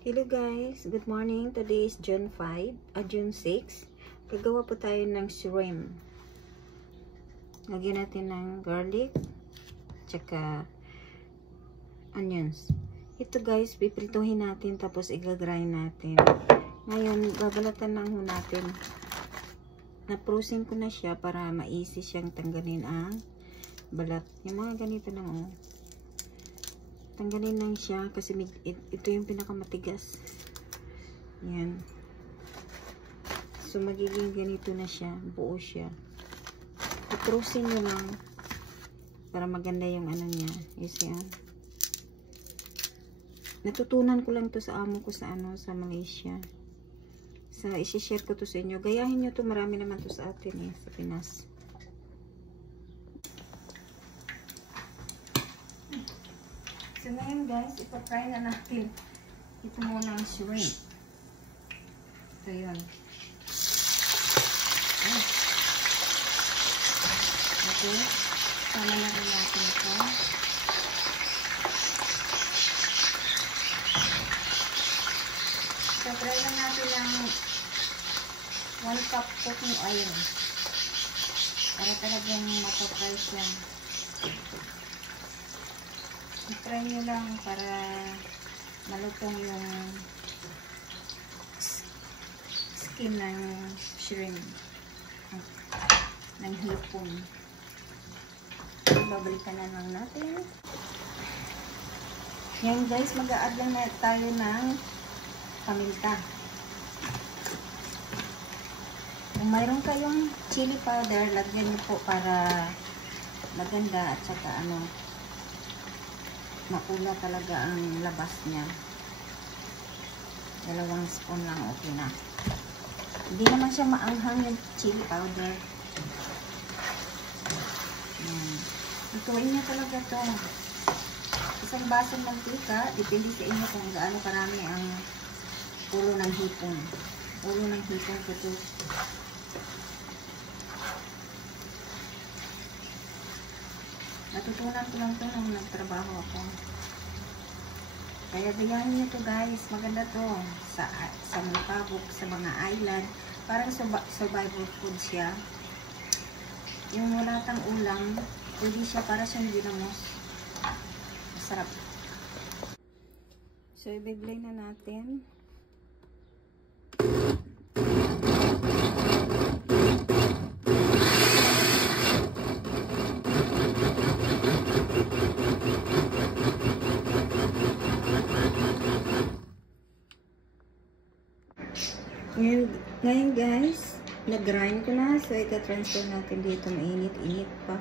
Hello guys, good morning. Today is June 6. Gagawa po tayo ng shrimp. Lagyan natin ng garlic, tsaka onions. Ito guys, piprituhin natin tapos igagrind natin. Ngayon, babalatan lang ho natin. Na-frozen ko na siya para ma-easy siyang tanggalin ang balat. Yung mga ganito lang oh. Tanggalin lang siya kasi ito yung pinakamatigas. Yan. So, magiging ganito na siya. Buo siya. I-frozen nyo lang para maganda yung ano niya. You see, natutunan ko lang to sa amo ko sa Malaysia. So, isi-share ko to sa inyo. Gayahin nyo to. Marami naman to sa atin sa Pinas. So, ngayon guys, ipatry na natin ito muna ang shrimp. Ito yun. Okay. Sama na rin natin ito. So, try lang natin ng 1 cup cooking oil. Para talagang matapay siya. I-try nyo lang para malutong yung skin ng shrimp, ng hipon. Babalikan na lang natin. Yan guys, mag-a-add lang na tayo ng paminta. Kung mayroon kayong chili powder, lagyan nyo po para maganda at saka mapula talaga ang labas niya. 2 spoon lang okay na. Hindi naman siya maanghang yung chili powder. Lutuin niya talaga to. Isang basong mantika, depende sa inyo kung gaano karami ang ulo ng hipon. Ulo ng hipon ko to. Natutunan ko lang ito nung nagtrabaho ako. Kaya gayahin nyo to guys. Maganda to. Sa Mapabog, sa mga island. Parang survival food siya. Yung wala tang ulam, pwede siya para siyang ginamos. Masarap. So, i-blend na natin. Ngayon guys, nag-grind ko na. So, ita-transfer natin dito. Mainit-init pa.